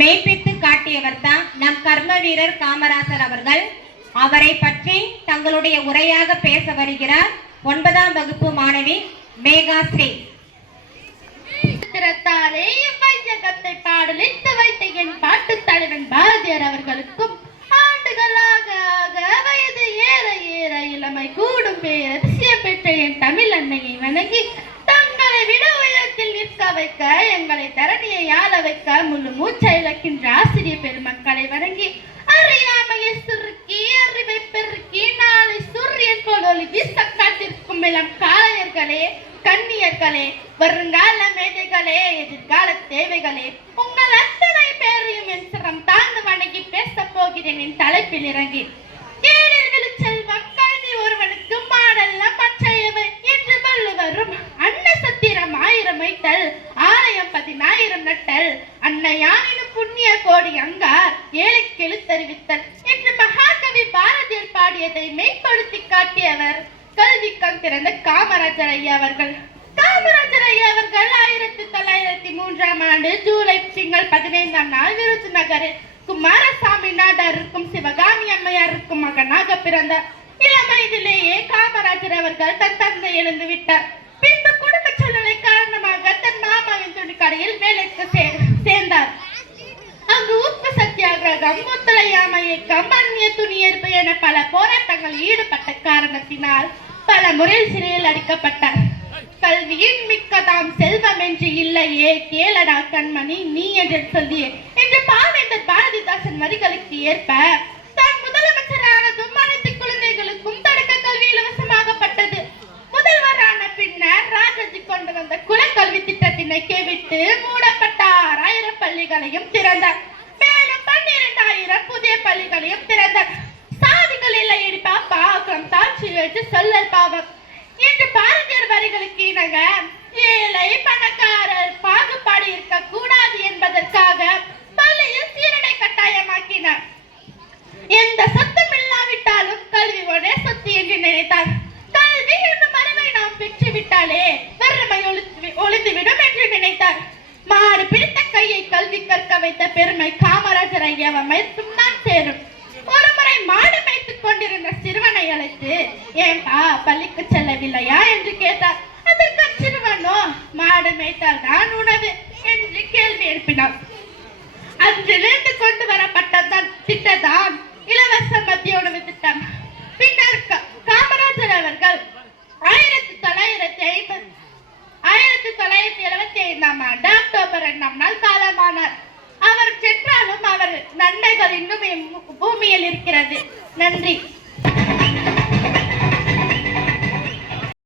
மெய்ப்பித்து காட்டியவர் தான் நம் கர்ம வீரர் காமராசர் அவர்கள். அவரை பற்றி தங்களுடைய உரையாக பேச வருகிறார் 9ஆம் வகுப்பு மாணவி மேகாஸ்ரீ. வையகத்தை பாடலித்து வைத்த என் பாட்டு தலைவன் பாரதியார் அவர்களுக்கும் ஆண்டுகளாக வயது ஏற ஏற இளமை கூடும் பேரதிசயம் பெற்ற என் தமிழ் அன்னையை வணங்கி தங்களை விட உயரத்தில் நிற்க வைக்க எங்களை தரணியை ஆள வைக்க முழு மூச்சை இழக்கின்ற ஆசிரியர் பெருமக்களை வணங்கி அறியாமையை சுருக்கி அறிவை பெருக்கி நாளை சூரியன் போலொலி வீச காட்டிருக்கும் இளம் காளையர்களே, கண்ணியர்களே, வருங்கால மேதைகளே, எதிர்கால தேவைகளே, உங்கள் அத்தனை பேரையும் என் சிரம் தாழ்ந்து வணங்கி பேச போகிறேன் என் தலைப்பில் இறங்கி. ஏழில் விழுச்செல்வம் கல்வி ஒருவனுக்கு மாடல்ல பச்சையவை என்று வள்ளுவரும் அன்ன சத்திரம் 1000 வைத்தல் ஆலயம் 10,000 நட்டல் அன்னையானின் புண்ணிய கோடி அங்கார் ஏழைக்கு எழுத்தறிவித்தல் என்று மகாகவி பாரதியார் பாடியதை மெய்ப்படுத்தி காட்டியவர் கல்வி கண் திறந்த காமராஜர் ஐயா அவர்கள். காமராஜர் ஐயா அவர்கள் 1903ஆம் ஆண்டு ஜூலை திங்கள் 15ஆம் நாள் விருதுநகரில் குமாரசாமி நாடாருக்கும் சிவகாமி அம்மையாருக்கும் மகனாக பிறந்தார். இளம் வயதிலேயே காமராஜர் அவர்கள் தன் தந்தை இழந்து விட்டார். பின்பு குடும்ப சூழ்நிலை காரணமாக தன் மாமாவின் துணிக்கடையில் வேலைக்கு சேர்ந்தார். அங்கு உப்பு சத்தியாகிரகம், முத்தலையாமை இயக்கம், அந்நிய துணியேற்பு என பல போராட்டங்களில் ஈடுபட்ட காரணத்தினால் பல முறையில் சிறையில் அடைக்கப்பட்டார். கல்வியின் மிக்கதாம் செல்வம் என்று இல்லையே கேளடா கண்மணி நீ என்று சொல்லியே என்று பாவேந்தர் பாரதிதாசன் வரிகளுக்கு ஏற்ப தான் முதலமைச்சரானதும் அனைத்து குழந்தைகளுக்கும் தொடக்க கல்வி இலவசமாகப்பட்டது. முதல்வரான பின்னர் ராஜாஜி கொண்டு வந்த குலக்கல்வி திட்டத்தினை கைவிட்டு மூடப்பட்ட 6000 பள்ளிகளையும் திறந்தார். மேலும் 12,000 புதிய பள்ளிகளையும் திறந்தார். சாதிகள் இல்லை பாப்பா தாழ்ச்சி வச்சு சொல்லல் பாவம் என்று பாரதியார் வரிகளுக்கு இணங்க ஏழை பணக்காரர் பாகுபாடு இருக்க கூடாது என்பதற்காக பள்ளியில் சீருடை கட்டாயமாக்கினார். எந்த சொத்தும் இல்லாவிட்டாலும் கல்வி ஒரே சொத்து என்று நினைத்தார். கல்வி என்னும் அறிவை நாம் பெற்றுவிட்டாலே வறுமை ஒளிந்துவிடும் என்று நினைத்தார். மாடு பிடித்த கையை கல்வி கற்க வைத்த பெருமை காமராஜர் ஐயாவை மைத்தும் தான் சேரும். ஒரு முறை மாடு மேய்த்துக் கொண்டிருந்த சிறுவனை அழைத்து ஏன்பா பள்ளிக்கு செல்லவில்லையா என்று கேட்டார். அதற்கு சிறுவனோ மாடு மேய்த்தால் தான் உணவு என்று கேள்வி எழுப்பினார். அன்றிலிருந்து கொண்டு வரப்பட்டதான் திட்டம்தான் இலவச மத்திய உணவு திட்டம். பின்னர் காமராஜர் அவர்கள் 1975ஆம் ஆண்டு அக்டோபர் 2ஆம் நாள் காலமானார். அவர் சென்றாலும் அவர் நன்மைகள் இன்னும் பூமியில் இருக்கிறது. நன்றி.